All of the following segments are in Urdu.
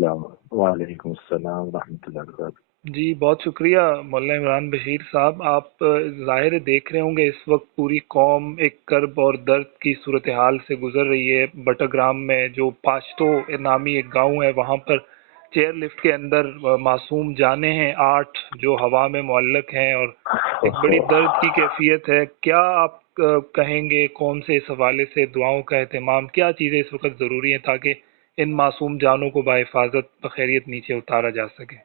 السلام وعلیکم السلام ورحمۃ اللہ وبرکاتہ۔ جی بہت شکریہ مولانا عمران بشیر صاحب۔ آپ ظاہر دیکھ رہے ہوں گے اس وقت پوری قوم ایک کرب اور درد کی صورتحال سے گزر رہی ہے۔ بٹاگرام میں جو پاشتو نامی ایک گاؤں ہے، وہاں پر چیئر لفٹ کے اندر معصوم جانیں ہیں 8 جو ہوا میں معلق ہیں، اور ایک بڑی درد کی کیفیت ہے۔ کیا آپ کہیں گے قوم سے اس حوالے سے دعاؤں کا اہتمام، کیا چیزیں اس وقت ضروری ہیں تاکہ ان معصوم جانوں کو بحفاظت بخیریت نیچے اتارا جا سکے؟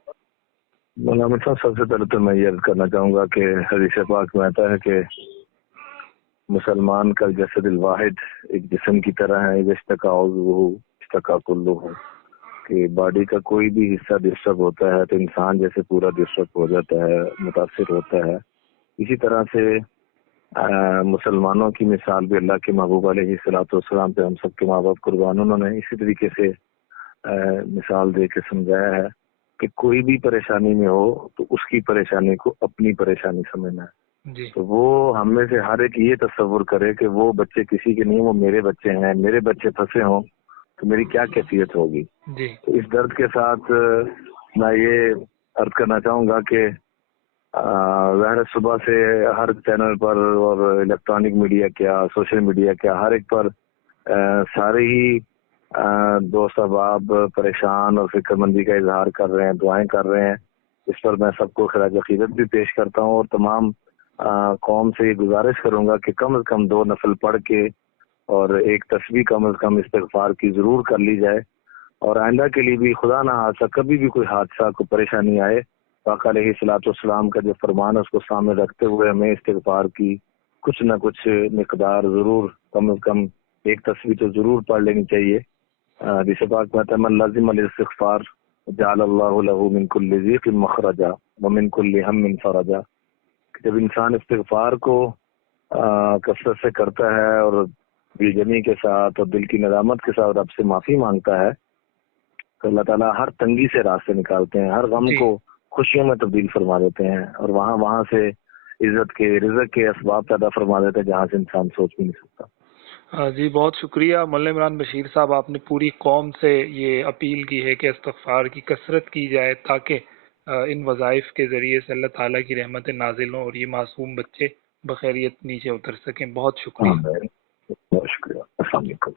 مولانا صاحب، سب سے پہلے تو میں یہ عرض کرنا چاہوں گا کہ حدیث پاک میں آتا ہے کہ مسلمان کا جسد الواحد ایک جسم کی طرح ہے، اشتکا عضوہ اشتکا کلہ، کہ باڈی کا کوئی بھی حصہ ڈسٹرب ہوتا ہے تو انسان جیسے پورا ڈسٹرب ہو جاتا ہے، متاثر ہوتا ہے۔ اسی طرح سے مسلمانوں کی مثال بھی اللہ کے محبوب علیہ الصلوۃ والسلام پہ ہم سب کے ماں باپ قربان، انہوں نے اسی طریقے سے مثال دے کے سمجھایا ہے کہ کوئی بھی پریشانی میں ہو تو اس کی پریشانی کو اپنی پریشانی سمجھنا ہے۔ جی تو وہ ہم میں سے ہر ایک یہ تصور کرے کہ وہ بچے کسی کے نہیں، وہ میرے بچے ہیں، میرے بچے پھنسے ہوں تو میری کیا کیفیت ہوگی۔ جی تو اس درد کے ساتھ میں یہ عرض کرنا چاہوں گا کہ ظاہر صبح سے ہر چینل پر اور الیکٹرانک میڈیا کیا، سوشل میڈیا کیا، ہر ایک پر سارے ہی دوست احباب پریشان اور فکر مندی کا اظہار کر رہے ہیں، دعائیں کر رہے ہیں۔ اس پر میں سب کو خراج عقیدت بھی پیش کرتا ہوں، اور تمام قوم سے یہ گزارش کروں گا کہ کم از کم 2 نفل پڑھ کے اور ایک تسبیح کم از کم استغفار کی ضرور کر لی جائے، اور آئندہ کے لیے بھی خدا نہ حادثہ کبھی بھی کوئی حادثہ کوئی پریشانی آئے، آقا علیہ الصلوۃ والسلام کا جو فرمان ہے اس کو سامنے رکھتے ہوئے ہمیں استغفار کی کچھ نہ کچھ مقدار ضرور کم از کم ایک تسبیح تو ضرور پڑھ لینی چاہیے۔ حدیث پاک میں آتا ہے من لازم الاستغفار جعل اللہ له من کل ضیق مخرجا ومن کل ہم فرجا۔ جب انسان استغفار کو کثرت سے کرتا ہے اور بے کے ساتھ اور دل کی ندامت کے ساتھ رب سے معافی مانگتا ہے تو اللہ تعالیٰ ہر تنگی سے راستے نکالتے ہیں، ہر غم کو خوشیوں میں تبدیل فرما دیتے ہیں، اور وہاں سے عزت کے رزق کے اسباب پیدا فرما دیتے ہیں جہاں سے انسان سوچ بھی نہیں سکتا۔ جی بہت شکریہ مولانا عمران بشیر صاحب، آپ نے پوری قوم سے یہ اپیل کی ہے کہ استغفار کی کثرت کی جائے تاکہ ان وظائف کے ذریعے سے اللہ تعالیٰ کی رحمت نازل ہوں اور یہ معصوم بچے بخیریت نیچے اتر سکیں۔ بہت شکریہ۔ بہت شکریہ، السلام علیکم۔